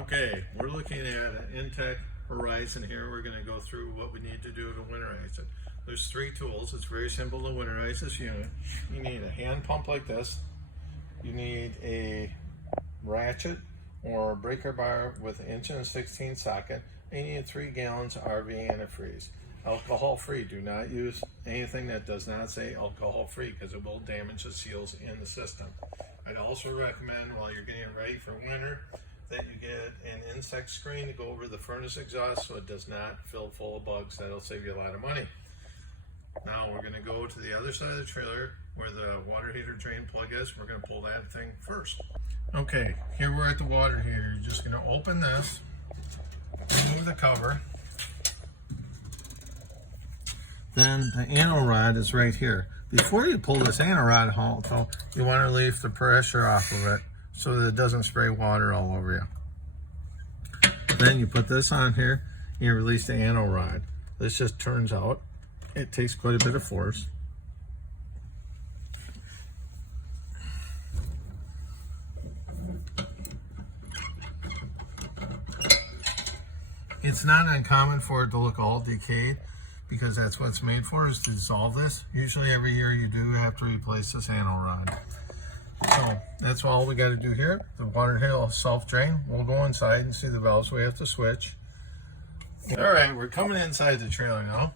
Okay, we're looking at an inTech Horizon here. We're going to go through what we need to do to winterize it. There's three tools. It's very simple to winterize this unit. You need a hand pump like this. You need a ratchet or breaker bar with an 1 1/16 socket. And you need 3 gallons RV antifreeze. Alcohol free. Do not use anything that does not say alcohol free because it will damage the seals in the system. I'd also recommend while you're getting ready for winter that you get an insect screen to go over the furnace exhaust so it does not fill full of bugs. That'll save you a lot of money. Now we're going to go to the other side of the trailer where the water heater drain plug is. We're going to pull that thing first. Okay, here we're at the water heater. You're just going to open this, remove the cover. Then the anno rod is right here. Before you pull this anno rod out, though, you want to leave the pressure off of it so that it doesn't spray water all over you. Then you put this on here and you release the anno rod. This just turns out. It takes quite a bit of force. It's not uncommon for it to look all decayed because that's what it's made for, is to dissolve this. Usually every year you do have to replace this anno rod. So that's all we got to do here. The water heater will self-drain. We'll go inside and see the valves we have to switch. All right, we're coming inside the trailer now.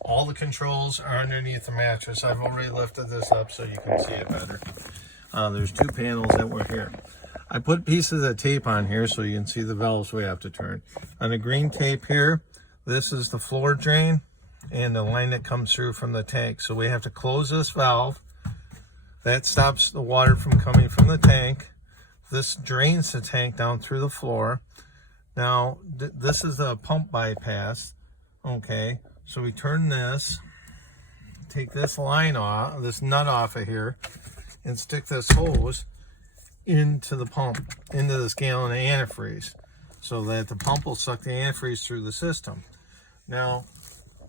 All the controls are underneath the mattress. I've already lifted this up so you can see it better. There's 2 panels that were here. I put pieces of tape on here so you can see the valves we have to turn. On the green tape here, this is the floor drain and the line that comes through from the tank. So we have to close this valve. That stops the water from coming from the tank. This drains the tank down through the floor. Now, this is a pump bypass. Okay, so we turn this, take this line off, this nut off of here, and stick this hose into the pump, into this gallon of antifreeze, so that the pump will suck the antifreeze through the system. Now,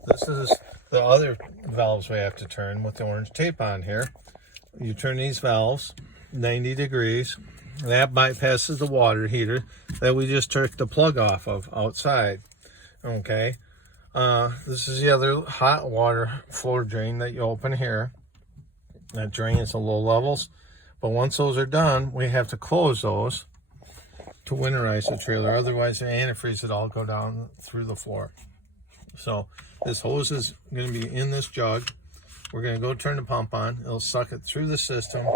this is the other valves we have to turn with the orange tape on here. You turn these valves 90 degrees. That bypasses the water heater that we just took the plug off of outside. Okay. This is the other hot water floor drain that you open here. That drains the low levels. But once those are done, we have to close those to winterize the trailer. Otherwise, the antifreeze would all go down through the floor. So this hose is going to be in this jug. We're going to go turn the pump on. It'll suck it through the system.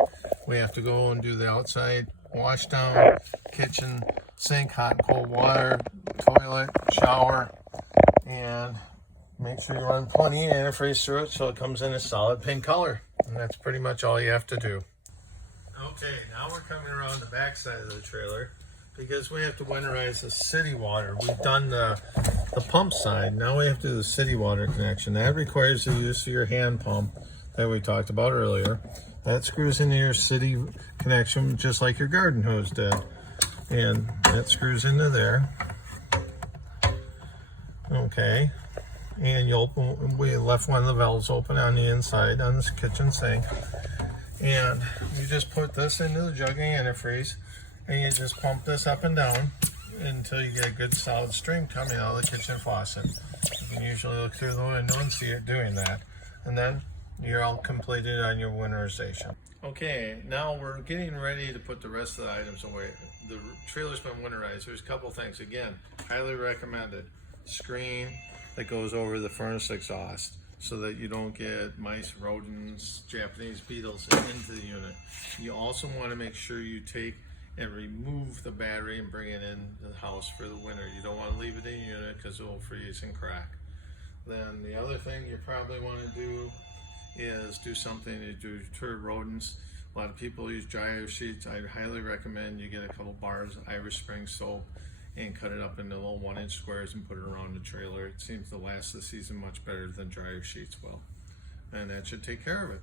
We have to go and do the outside wash down, kitchen, sink, hot and cold water, toilet, shower, and make sure you run plenty of antifreeze through it so it comes in a solid pink color. And that's pretty much all you have to do. Okay, now we're coming around the back side of the trailer because we have to winterize the city water. We've done the pump side. Now we have to do the city water connection. That requires the use of your hand pump that we talked about earlier. That screws into your city connection just like your garden hose did. And that screws into there. Okay. And we left one of the valves open on the inside on this kitchen sink. And you just put this into the jug of antifreeze and you just pump this up and down until you get a good solid stream coming out of the kitchen faucet. You can usually look through the window and see it doing that. And then you're all completed on your winterization. Okay, now we're getting ready to put the rest of the items away. The trailer's been winterized. There's a couple things. Again, highly recommended. Screen that goes over the furnace exhaust so that you don't get mice, rodents, Japanese beetles into the unit. You also want to make sure you take and remove the battery and bring it in the house for the winter. You don't want to leave it in the unit because it will freeze and crack. Then the other thing you probably want to do is do something to deter rodents. A lot of people use dryer sheets. I highly recommend you get a couple bars of Irish Spring soap and cut it up into little 1-inch squares and put it around the trailer. It seems to last the season much better than dryer sheets will. And that should take care of it.